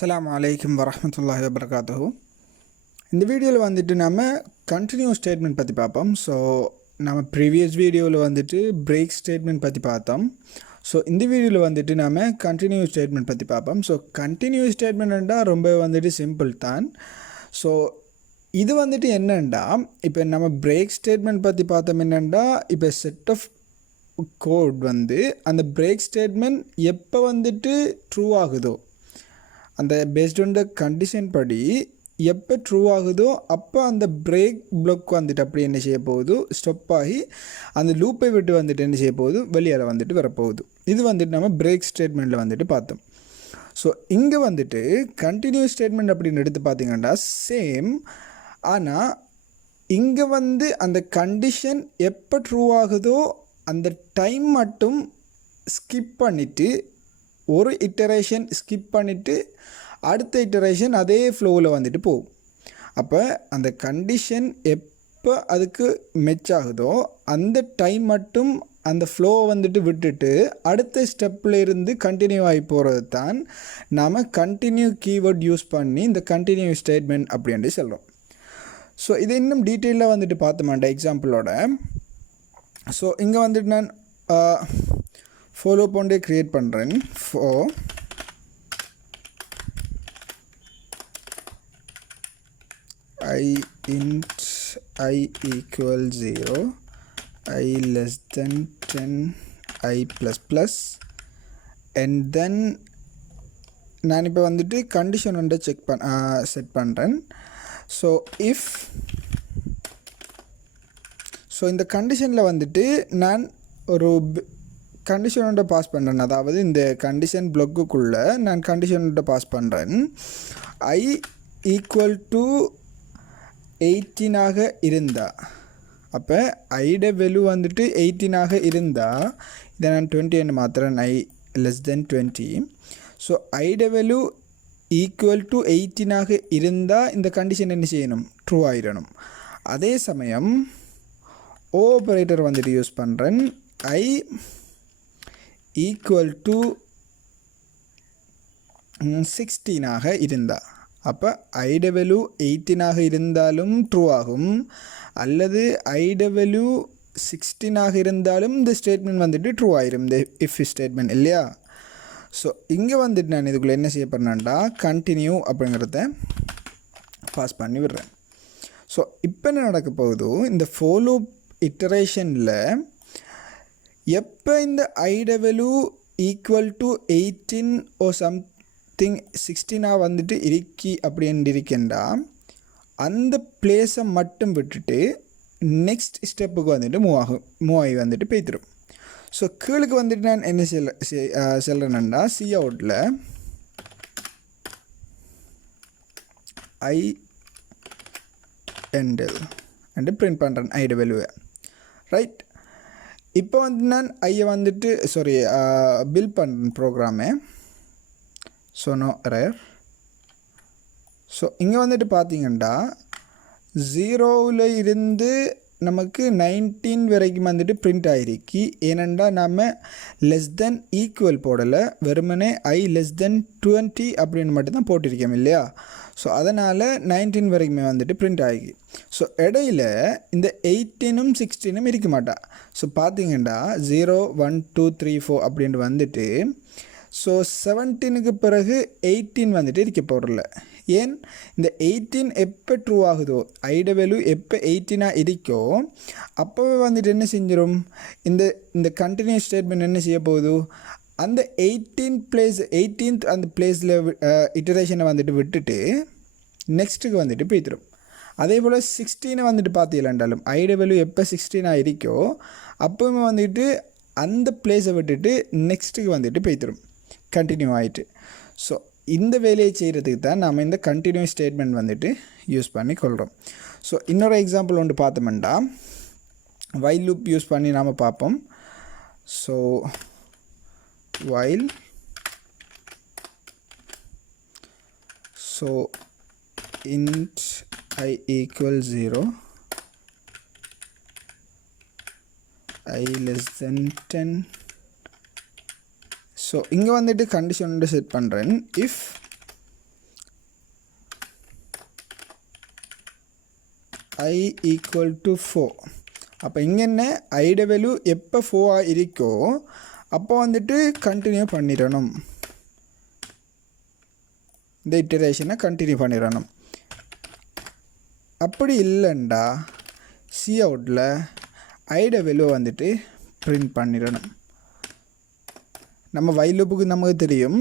அஸ்ஸலாமு அலைக்கும் வரஹ்மத்துல்லாஹி வபரகாத்துஹு. இந்த வீடியோவில் வந்துட்டு நம்ம கண்டினியூ ஸ்டேட்மெண்ட் பற்றி பார்ப்போம். ஸோ நம்ம ப்ரீவியஸ் வீடியோவில் வந்துட்டு பிரேக் ஸ்டேட்மெண்ட் பற்றி பார்த்தோம். ஸோ இந்த வீடியோவில் வந்துட்டு நம்ம கண்டினியூ ஸ்டேட்மெண்ட் பற்றி பார்ப்போம். ஸோ கண்டினியூ ஸ்டேட்மெண்ட்னா ரொம்ப வந்துட்டு சிம்பிள் தான். ஸோ இது வந்துட்டு என்னென்னா, இப்போ நம்ம பிரேக் ஸ்டேட்மெண்ட் பற்றி பார்த்தோம் என்னென்னா, இப்போ செட் ஆஃப் கோட் வந்து அந்த பிரேக் ஸ்டேட்மெண்ட் எப்போ வந்துட்டு ட்ரூ ஆகுதோ, அந்த பேஸ்ட் ஆன் த கண்டிஷன் படி எப்போ ட்ரூ ஆகுதோ அப்போ அந்த பிரேக் பிளாக் வந்துட்டு அப்படி என்ன செய்ய போகுது, ஸ்டாப் ஆகி அந்த லூப்பை விட்டு வந்துட்டு என்ன செய்ய போகுது, வெளியால் வந்துட்டு வரப்போகுது. இது வந்துட்டு நம்ம பிரேக் ஸ்டேட்மெண்ட்டில் வந்துட்டு பார்த்தோம். ஸோ இங்கே வந்துட்டு கண்டினியூ ஸ்டேட்மெண்ட் அப்படின்னு எடுத்து பார்த்தீங்கன்னா சேம், ஆனால் இங்கே வந்து அந்த கண்டிஷன் எப்போ ட்ரூ ஆகுதோ அந்த டைம் மட்டும் ஸ்கிப் பண்ணிவிட்டு, ஒரு இட்டரேஷன் ஸ்கிப் பண்ணிவிட்டு அடுத்த இட்டரேஷன் அதே ஃப்ளோவில் வந்துட்டு போகும். அப்போ அந்த கண்டிஷன் எப்போ அதுக்கு மெச் ஆகுதோ அந்த டைம் மட்டும் அந்த ஃப்ளோவை வந்துட்டு விட்டுட்டு அடுத்த ஸ்டெப்பில் இருந்து கண்டினியூ ஆகி போகிறது தான் நாம் கண்டினியூ கீவேர்ட் யூஸ் பண்ணி இந்த கண்டினியூ ஸ்டேட்மெண்ட் அப்படின்ட்டு சொல்கிறோம். ஸோ இதை இன்னும் டீட்டெயிலாக வந்துட்டு பார்த்தோமாண்ட எக்ஸாம்பிளோட. ஸோ இங்கே வந்துட்டு நான் ஃபாலோ பண்ணே க்ரியேட் பண்ணுறேன். I int I equal 0, I less than 10, I plus plus, and then நான் இப்போ வந்துட்டு கண்டிஷன் வந்து செட் பண்ணுறேன். ஸோ இந்த கண்டிஷனில் வந்துட்டு நான் ஒரு கண்டிஷனோட பாஸ் பண்ணுறேன். அதாவது இந்த கண்டிஷன் பிளாக்குக்குள்ளே நான் கண்டிஷனோட பாஸ் பண்ணுறேன். I equal to 18 இருந்தால், அப்போ ஐட வேல்யூ வந்துட்டு 18 இருந்தால் இதை நான் 20 மாத்திரேன், I less than 20. ஸோ ஐட வேல்யூ ஈக்குவல் டு 18 இருந்தால் இந்த கண்டிஷன் என்ன செய்யணும், ட்ரூ ஆகிடணும். அதே சமயம் ஆப்பரேட்டர் வந்துட்டு யூஸ் பண்ணுறேன். I ஈக்குவல் டு 16 இருந்தால், அப்போ ஐட வேல்யூ 18 இருந்தாலும் ட்ரூ ஆகும், அல்லது ஐட வேல்யூ 16 இருந்தாலும் இந்த ஸ்டேட்மெண்ட் வந்துட்டு ட்ரூ ஆயிரும், இந்த இஃப் ஸ்டேட்மெண்ட் இல்லையா. ஸோ இங்கே வந்துட்டு நான் இதுக்குள்ளே என்ன செய்ய போகிறேன்னா கண்டினியூ அப்படிங்கிறத பாஸ் பண்ணி விடுறேன். ஸோ இப்போ என்ன நடக்க போகுதோ, இந்த ஃபாலோ இட்டரேஷனில் எப்போ இந்த ஐட value equal to 18 or something 16 வந்துட்டு இருக்கி அப்படின்னு இருக்கின்றா அந்த பிளேஸை மட்டும் விட்டுட்டு நெக்ஸ்ட் ஸ்டெப்புக்கு வந்துட்டு மூவ் ஆகி வந்துட்டு போய்த்திரும். ஸோ கீழுக்கு வந்துட்டு நான் என்ன சொல்கிறேன்னா சி அவுட்டில் ஐ எண்டில் அண்டு பிரிண்ட் பண்ணுறேன் ஐட வேல்யூவை. ரைட், இப்போ வந்து நான் ஐயை வந்துட்டு பில்ட் பண்ணுறேன் ப்ரோக்ராமே. So no error. ஸோ இங்கே வந்துட்டு பார்த்தீங்கன்னா 0ல் இருந்து நமக்கு 19 வரைக்கும் வந்துட்டு பிரிண்ட் ஆகிருக்கு. ஏனெண்டா நம்ம லெஸ் தென் ஈக்குவல் போடலை, வெறுமனே ஐ லெஸ் தென் 20 அப்படின்னு மட்டும்தான் போட்டிருக்கோம் இல்லையா. ஸோ அதனால் 19 வரைக்குமே வந்துட்டு பிரிண்ட் ஆகி. ஸோ இடையில இந்த 18ம் 16ம் இருக்க மாட்டா. ஸோ பார்த்தீங்கன்னா 0 1 2 3 4 அப்படின்ட்டு வந்துட்டு, ஸோ 17க்கு பிறகு 18 வந்துட்டு இருக்க போகிறல. ஏன், இந்த 18 எப்போ ட்ரூ ஆகுதோ, ஐட வேல்யூ எப்போ 18 இருக்கோ அப்போவே வந்துட்டு என்ன செஞ்சிடும், இந்த கண்டினியூ ஸ்டேட்மெண்ட் என்ன செய்ய போகுது, அந்த 18th அந்த பிளேஸில் இட்டரேஷனை வந்துட்டு விட்டுட்டு நெக்ஸ்ட்டுக்கு வந்துட்டு போய்த்திடும். அதே போல் 16 வந்துட்டு பார்த்தீங்களாண்டாலும் ஐட வேல்யூ எப்போ 16 இருக்கோ அப்போவுமே வந்துட்டு அந்த பிளேஸை விட்டுட்டு நெக்ஸ்ட்டுக்கு வந்துட்டு போய்த்திடும், கண்டினியூ ஆகிட்டு. ஸோ இந்த வேலையை செய்கிறதுக்கு தான் நாம் இந்த கண்டினியூ ஸ்டேட்மெண்ட் வந்துட்டு யூஸ் பண்ணி கொள்கிறோம். ஸோ இன்னொரு எக்ஸாம்பிள் ஒன்று பார்த்தோம்னா வைல் லூப் யூஸ் பண்ணி நாம் பார்ப்போம். So while int I equal 0, I less than 10. So இங்கே வந்துட்டு கண்டிஷன் செட் பண்ணுறேன். If I equal to 4. அப்போ இங்கே என்ன ஐட வேல்யூ எப்போ 4 இருக்கோ அப்போ வந்துட்டு கண்டினியூ பண்ணிடணும், இந்த இட்டரேஷனை கண்டினியூ பண்ணிடணும். அப்படி இல்லைண்டா சி அவுட்டில் ஐட வேல்யூ வந்துட்டு பிரிண்ட் பண்ணிடணும். நம்ம வைல் லூப்புக்கு நமக்கு தெரியும்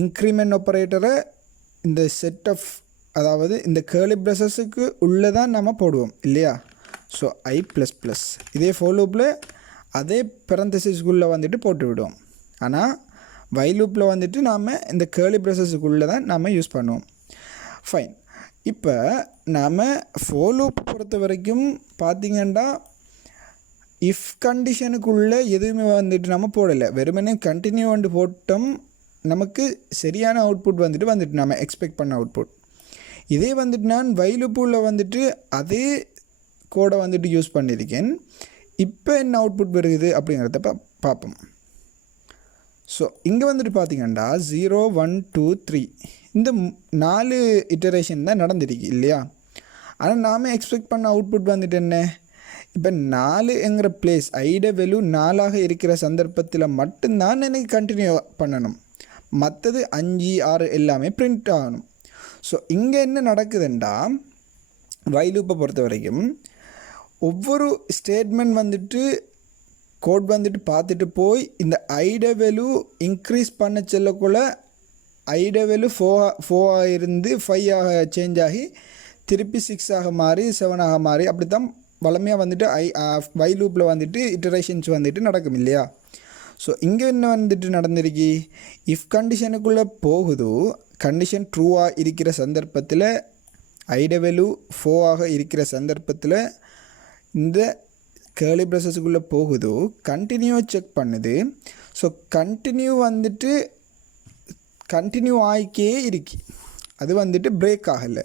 இன்க்ரிமெண்ட் ஆப்பரேட்டரை இந்த செட் ஆஃப் அதாவது இந்த கேர்லி ப்ராசஸுக்கு உள்ளே தான் நம்ம போடுவோம் இல்லையா. ஸோ ஐ ப்ளஸ் ப்ளஸ் இதே ஃபோர் லூப்பில் அதே பெரந்தசிஸ்குள்ளே வந்துட்டு போட்டு விடுவோம். ஆனால் வைல் லூப்பில் வந்துட்டு நாம் இந்த கேர்லி ப்ராசஸுக்குள்ளே தான் நாம் யூஸ் பண்ணுவோம். ஃபைன். இப்போ நாம் ஃபோர் லூப் பொறுத்த வரைக்கும் பார்த்திங்கன்னா இஃப் கண்டிஷனுக்குள்ளே எதுவுமே வந்துட்டு நம்ம போடலை, வெறுமனே கண்டினியூ வந்து போட்டோம், நமக்கு சரியான அவுட்புட் வந்துட்டு நம்ம எக்ஸ்பெக்ட் பண்ண அவுட்புட். இதே வந்துட்டு நான் வைல் லூப்பில் வந்துட்டு அதே கோடை வந்துட்டு யூஸ் பண்ணியிருக்கேன். இப்போ என்ன அவுட்புட் வருது அப்படிங்கிறத பார்ப்போம். ஸோ இங்கே வந்துட்டு பார்த்திங்கன்னா 0 1 2 3 இந்த 4 இட்டரேஷன் தான் நடந்திருக்கு இல்லையா. ஆனால் நாம் எக்ஸ்பெக்ட் பண்ண அவுட்புட் வந்துட்டு என்ன, இப்போ 4ங்கிற பிளேஸ் ஐட வேல்யூ 4ஆக இருக்கிற சந்தர்ப்பத்தில் மட்டும்தான் எனக்கு கண்டினியூ பண்ணணும், மற்றது 5 6 எல்லாமே பிரிண்ட் ஆகணும். ஸோ இங்கே என்ன நடக்குதுண்டா வைல் லூப்பை பொறுத்த வரைக்கும் ஒவ்வொரு ஸ்டேட்மெண்ட் வந்துட்டு கோட் வந்துட்டு பார்த்துட்டு போய் இந்த ஐட வேல்யூ இன்க்ரீஸ் பண்ண செல்லக்குள்ள ஐட வேல்யூ 4 இருந்து 5 சேஞ்ச் ஆகி திருப்பி 6 மாறி 7 மாறி அப்படி தான் வளமையாக வந்துட்டு வைல் லூப்பில் வந்துட்டு இட்டரேஷன்ஸ் வந்துட்டு நடக்கும் இல்லையா. ஸோ இங்கே என்ன வந்துட்டு நடந்திருக்கு, இஃப் கண்டிஷனுக்குள்ளே போகுதோ கண்டிஷன் ட்ரூவாக இருக்கிற சந்தர்ப்பத்தில் ஐட வேல்யூ 4 இருக்கிற சந்தர்ப்பத்தில் இந்த கேர்லி ப்ராசஸுக்குள்ளே போகுதோ கண்டினியூ செக் பண்ணுது. ஸோ கண்டினியூ வந்துட்டு கண்டினியூ ஆகிக்கே இருக்கு, அது வந்துட்டு பிரேக் ஆகலை.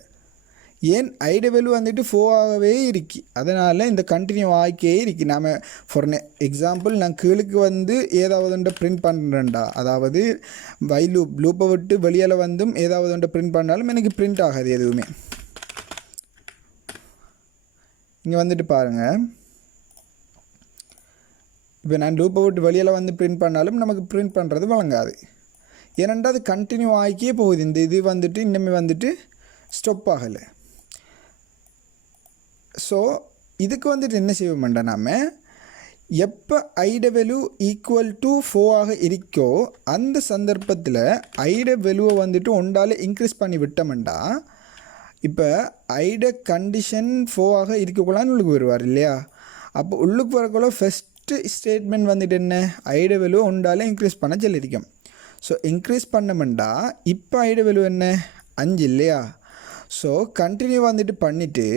ஏன் ஐட வேல்யூ வந்துட்டு 4ஆகவே இருக்கு, அதனால் இந்த கண்டினியூ ஆகிக்கே இருக்கு. நாம் ஃபார் எக்ஸாம்பிள் நான் கீழுக்கு வந்து ஏதாவது பிரிண்ட் பண்ணுறேன்டா, அதாவது வைல் லூப்பை விட்டு வெளியில் வந்தும் ஏதாவது பிரிண்ட் பண்ணாலும் எனக்கு பிரிண்ட் ஆகாது எதுவுமே. இங்கே வந்துட்டு பாருங்கள், இப்போ நான் லூப்பை விட்டு வெளியில் வந்து பிரிண்ட் பண்ணாலும் நமக்கு பிரிண்ட் பண்ணுறது வழங்காது, ஏனென்றால் அது கண்டினியூ ஆகிக்கே போகுது. இந்த இது வந்துட்டு இன்னுமே வந்துட்டு ஸ்டாப் ஆகலை. ஸோ இதுக்கு வந்துட்டு என்ன செய்வோம்டா, நாம் எப்போ ஐட வேல்யூ ஈக்குவல் டு 4 இருக்கோ அந்த சந்தர்ப்பத்தில் ஐட வேல்யூவை வந்துட்டு ஒன்றால் இன்க்ரீஸ் பண்ணி விட்டோம்டா, இப்போ ஐட கண்டிஷன் 4 இருக்கக்கூடாதுன்னு உள்ளுக்கு வருவார் இல்லையா. அப்போ உள்ளுக்கு வரக்குள்ள ஃபஸ்ட்டு ஸ்டேட்மெண்ட் வந்துட்டு என்ன, ஐட வேல்யூ ஒன்றால் இன்க்ரீஸ் பண்ண சொல்லியிருக்கோம். ஸோ இன்க்ரீஸ் பண்ணமெண்டா இப்போ ஐட வேல்யூ என்ன 5 இல்லையா. ஸோ கண்டினியூ வந்துட்டு பண்ணிவிட்டு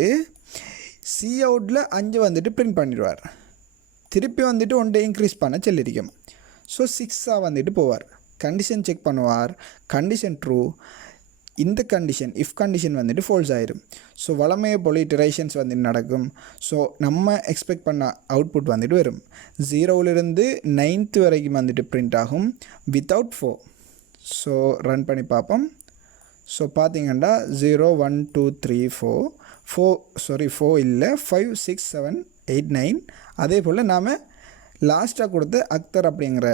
சி அவுட்டில் 5 வந்துட்டு பிரிண்ட் பண்ணிடுவார், திருப்பி வந்துட்டு 1 இன்க்ரீஸ் பண்ண சொல்லியிருக்கோம். ஸோ 6 வந்துட்டு போவார், கண்டிஷன் செக் பண்ணுவார், கண்டிஷன் ட்ரூ, இந்த கண்டிஷன் இஃப் கண்டிஷன் வந்துட்டு ஃபால்ஸ் ஆயிடும். ஸோ வளமையை போல் இட்டரேஷன்ஸ் வந்துட்டு நடக்கும். ஸோ நம்ம எக்ஸ்பெக்ட் பண்ண அவுட்புட் வந்துட்டு வரும். 0லிருந்து 9th வரைக்கும் வந்துட்டு பிரிண்ட் ஆகும் வித்தவுட் 4. ஸோ ரன் பண்ணி பார்ப்போம். ஸோ பார்த்திங்கன்னா 0 1 2 3 4 இல்லை 5 6 7 8 9. அதே போல் நாம் லாஸ்ட்டாக கொடுத்த அக்தர் அப்படிங்கிற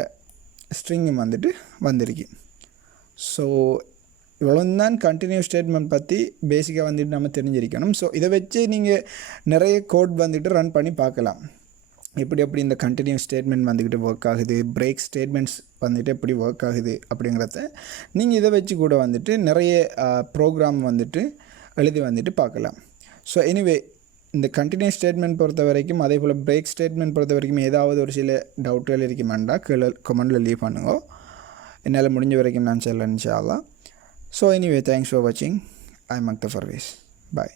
ஸ்ட்ரிங்கும் வந்துட்டு வந்திருக்கு. ஸோ இவ்வளோதான் கண்டினியூ ஸ்டேட்மெண்ட் பற்றி பேசிக்காக வந்துட்டு நம்ம தெரிஞ்சிருக்கணும். ஸோ இதை வச்சு நீங்கள் நிறைய கோட் வந்துட்டு ரன் பண்ணி பார்க்கலாம், எப்படி இந்த கண்டினியூ ஸ்டேட்மெண்ட் வந்துக்கிட்டு ஒர்க் ஆகுது, பிரேக் ஸ்டேட்மெண்ட்ஸ் வந்துட்டு எப்படி ஒர்க் ஆகுது அப்படிங்கிறத நீங்கள் இதை வச்சு கூட வந்துட்டு நிறைய ப்ரோக்ராம் வந்துட்டு எழுதி வந்துட்டு பார்க்கலாம். ஸோ எனிவே இந்த கண்டினியூ ஸ்டேட்மெண்ட் பொறுத்த வரைக்கும் அதே போல் பிரேக் ஸ்டேட்மெண்ட் பொறுத்த வரைக்கும் ஏதாவது ஒரு சில டவுட்டுகள் இருக்குமாண்டா கீழே கமெண்டில் லீவ் பண்ணுங்க, என்னால் முடிஞ்ச வரைக்கும் நான் சொல்ல இன்ஷா அல்லாஹ். So anyway, thanks for watching. I'm Akthar Farvees. Bye.